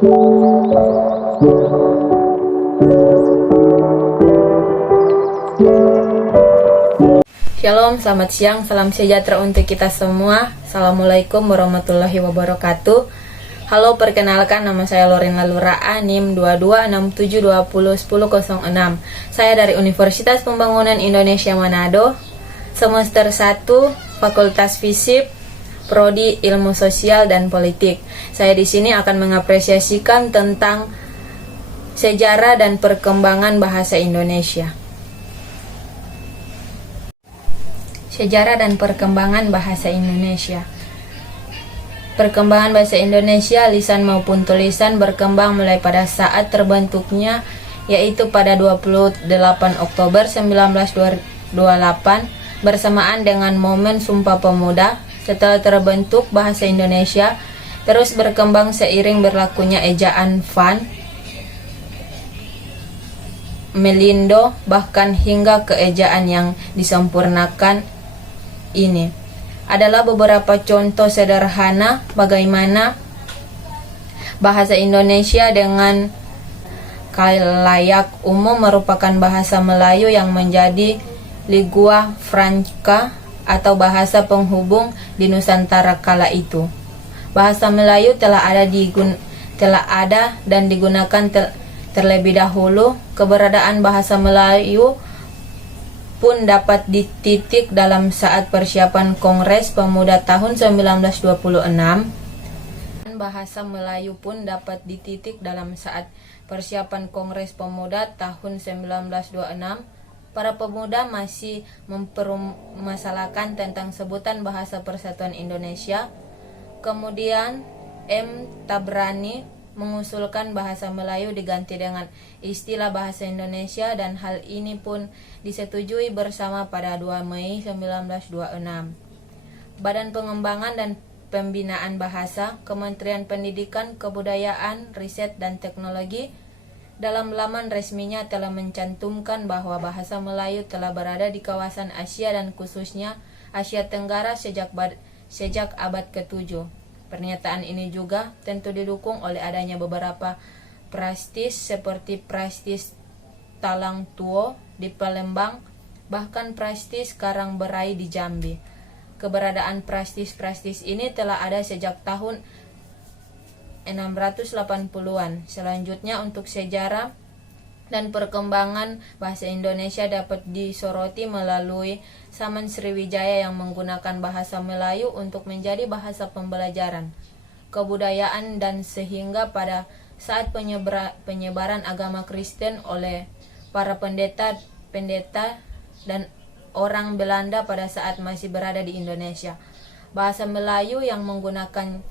Shalom, selamat siang, salam sejahtera untuk kita semua. Assalamualaikum warahmatullahi wabarakatuh. Halo, perkenalkan nama saya Loren Lalura, NIM 2267201006. Saya dari Universitas Pembangunan Indonesia Manado, semester 1, Fakultas Fisip, Prodi Ilmu Sosial dan Politik. Saya di sini akan mengapresiasikan tentang sejarah dan perkembangan bahasa Indonesia. Sejarah dan perkembangan bahasa Indonesia. Perkembangan bahasa Indonesia, lisan maupun tulisan, berkembang mulai pada saat terbentuknya, yaitu pada 28 Oktober 1928 bersamaan dengan momen Sumpah Pemuda. Setelah terbentuk, bahasa Indonesia terus berkembang seiring berlakunya ejaan Van, Melindo, bahkan hingga ke ejaan yang disempurnakan. Ini adalah beberapa contoh sederhana bagaimana bahasa Indonesia dengan khalayak umum merupakan bahasa Melayu yang menjadi lingua franca atau bahasa penghubung di Nusantara kala itu. Bahasa Melayu telah ada dan digunakan terlebih dahulu. Keberadaan bahasa Melayu pun dapat dititik dalam saat persiapan Kongres Pemuda tahun 1926. Bahasa Melayu pun dapat dititik dalam saat persiapan Kongres Pemuda tahun 1926. Para pemuda masih mempermasalahkan tentang sebutan Bahasa Persatuan Indonesia. Kemudian M. Tabrani mengusulkan bahasa Melayu diganti dengan istilah bahasa Indonesia, dan hal ini pun disetujui bersama pada 2 Mei 1926. Badan Pengembangan dan Pembinaan Bahasa, Kementerian Pendidikan, Kebudayaan, Riset dan Teknologi dalam laman resminya telah mencantumkan bahwa bahasa Melayu telah berada di kawasan Asia dan khususnya Asia Tenggara sejak abad ke-7. Pernyataan ini juga tentu didukung oleh adanya beberapa prastis seperti prastis Talang Tuo di Palembang, bahkan prastis Karangberai di Jambi. Keberadaan prastis-prastis ini telah ada sejak tahun 680-an. Selanjutnya, untuk sejarah dan perkembangan bahasa Indonesia dapat disoroti melalui Saman Sriwijaya yang menggunakan bahasa Melayu untuk menjadi bahasa pembelajaran, kebudayaan, dan sehingga pada saat penyebaran agama Kristen oleh para pendeta dan orang Belanda pada saat masih berada di Indonesia, bahasa Melayu yang menggunakan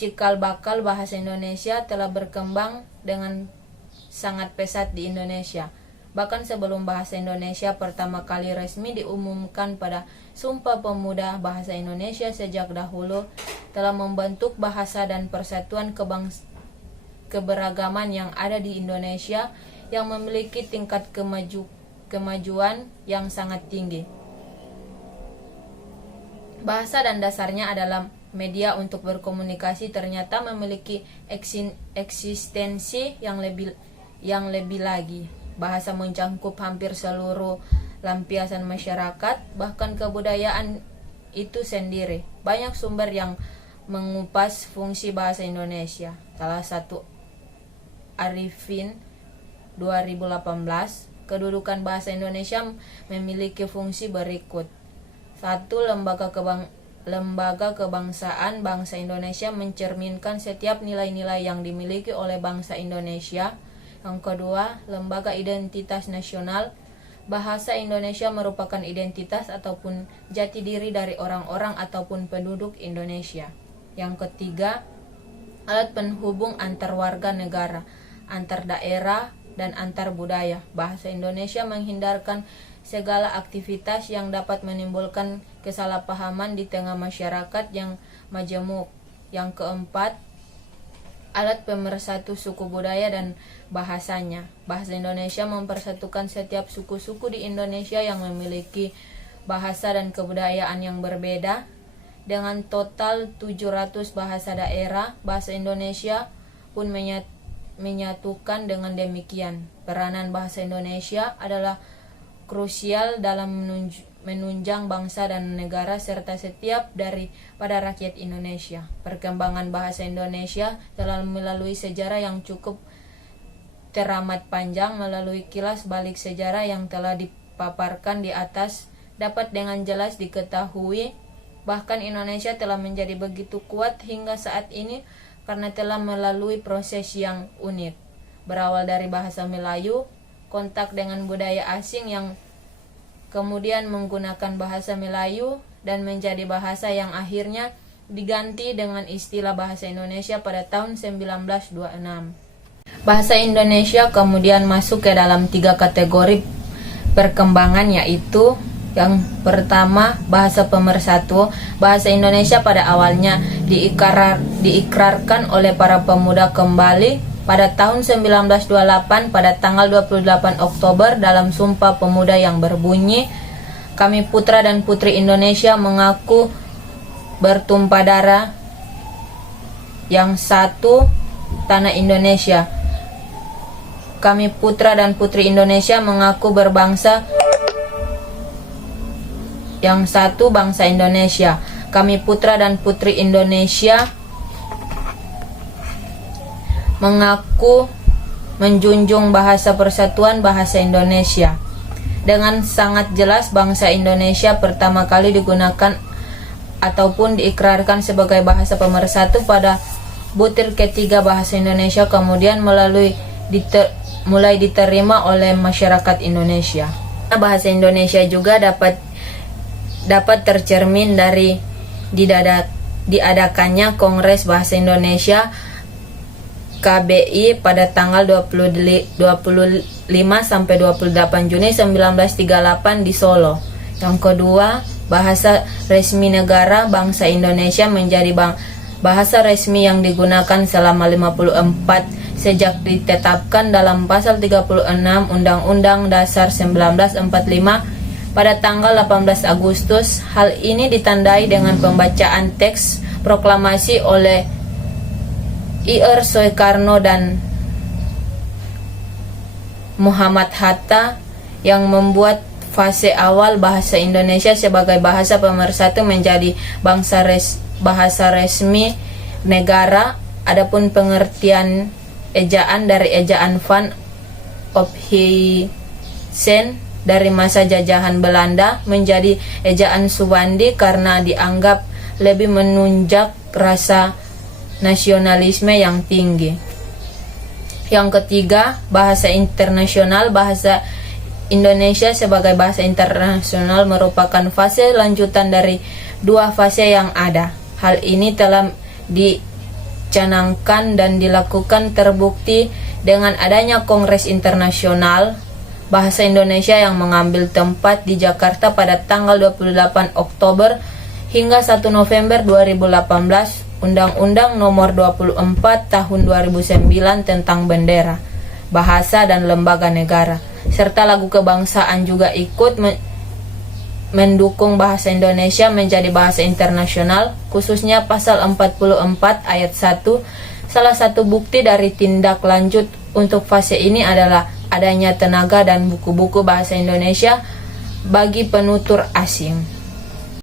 cikal bakal bahasa Indonesia telah berkembang dengan sangat pesat di Indonesia. Bahkan sebelum bahasa Indonesia pertama kali resmi diumumkan pada Sumpah Pemuda, bahasa Indonesia sejak dahulu telah membentuk bahasa dan persatuan keberagaman yang ada di Indonesia yang memiliki tingkat kemajuan yang sangat tinggi. Bahasa dan dasarnya adalah media untuk berkomunikasi ternyata memiliki eksistensi yang lebih lagi. Bahasa mencakup hampir seluruh lampiasan masyarakat, bahkan kebudayaan itu sendiri. Banyak sumber yang mengupas fungsi bahasa Indonesia. Salah satu Arifin 2018, kedudukan bahasa Indonesia memiliki fungsi berikut. 1. Lembaga kebangsaan. Bangsa Indonesia mencerminkan setiap nilai-nilai yang dimiliki oleh bangsa Indonesia. Yang kedua, lembaga identitas nasional. Bahasa Indonesia merupakan identitas ataupun jati diri dari orang-orang ataupun penduduk Indonesia. Yang ketiga, alat penghubung antar warga negara, antar daerah, dan antar budaya. Bahasa Indonesia menghindarkan segala aktivitas yang dapat menimbulkan kesalahpahaman di tengah masyarakat yang majemuk. Yang keempat, alat pemersatu suku budaya dan bahasanya. Bahasa Indonesia mempersatukan setiap suku-suku di Indonesia yang memiliki bahasa dan kebudayaan yang berbeda. Dengan total 700 bahasa daerah, bahasa Indonesia pun menyatukan. Dengan demikian, peranan bahasa Indonesia adalah krusial dalam menunjang bangsa dan negara serta setiap daripada rakyat Indonesia. Perkembangan bahasa Indonesia telah melalui sejarah yang cukup teramat panjang. Melalui kilas balik sejarah yang telah dipaparkan di atas, dapat dengan jelas diketahui bahkan Indonesia telah menjadi begitu kuat hingga saat ini karena telah melalui proses yang unik. Berawal dari bahasa Melayu, kontak dengan budaya asing yang kemudian menggunakan bahasa Melayu dan menjadi bahasa yang akhirnya diganti dengan istilah bahasa Indonesia pada tahun 1926. Bahasa Indonesia kemudian masuk ke dalam 3 kategori perkembangan, yaitu yang pertama, bahasa pemersatu. Bahasa Indonesia pada awalnya diikrarkan oleh para pemuda kembali pada tahun 1928 pada tanggal 28 Oktober dalam Sumpah Pemuda yang berbunyi, "Kami putra dan putri Indonesia mengaku bertumpah darah yang satu tanah Indonesia. Kami putra dan putri Indonesia mengaku berbangsa yang satu bangsa Indonesia. Kami putra dan putri Indonesia mengaku menjunjung bahasa persatuan bahasa Indonesia." Dengan sangat jelas bangsa Indonesia pertama kali digunakan ataupun diikrarkan sebagai bahasa pemersatu pada butir ketiga bahasa Indonesia, kemudian mulai diterima oleh masyarakat Indonesia. Bahasa Indonesia juga dapat tercermin dari diadakannya Kongres Bahasa Indonesia KBI pada tanggal 25 sampai 28 Juni 1938 di Solo. Yang kedua, bahasa resmi negara bangsa Indonesia menjadi bahasa resmi yang digunakan selama 54 sejak ditetapkan dalam pasal 36 Undang-Undang Dasar 1945 pada tanggal 18 Agustus. Hal ini ditandai dengan pembacaan teks proklamasi oleh Ir Soekarno dan Muhammad Hatta yang membuat fase awal bahasa Indonesia sebagai bahasa pemersatu menjadi bahasa resmi negara. Adapun pengertian ejaan dari ejaan Van Opheusden dari masa jajahan Belanda menjadi ejaan Subandi karena dianggap lebih menunjang rasa nasionalisme yang tinggi. Yang ketiga, bahasa internasional. Bahasa Indonesia sebagai bahasa internasional merupakan fase lanjutan dari 2 fase yang ada. Hal ini telah dicanangkan dan dilakukan terbukti dengan adanya Kongres Internasional Bahasa Indonesia yang mengambil tempat di Jakarta pada tanggal 28 Oktober hingga 1 November 2018. Undang-Undang Nomor 24 Tahun 2009 tentang Bendera, Bahasa dan Lembaga Negara, serta lagu kebangsaan juga ikut mendukung bahasa Indonesia menjadi bahasa internasional, khususnya pasal 44 ayat 1. Salah satu bukti dari tindak lanjut untuk fase ini adalah adanya tenaga dan buku-buku bahasa Indonesia bagi penutur asing.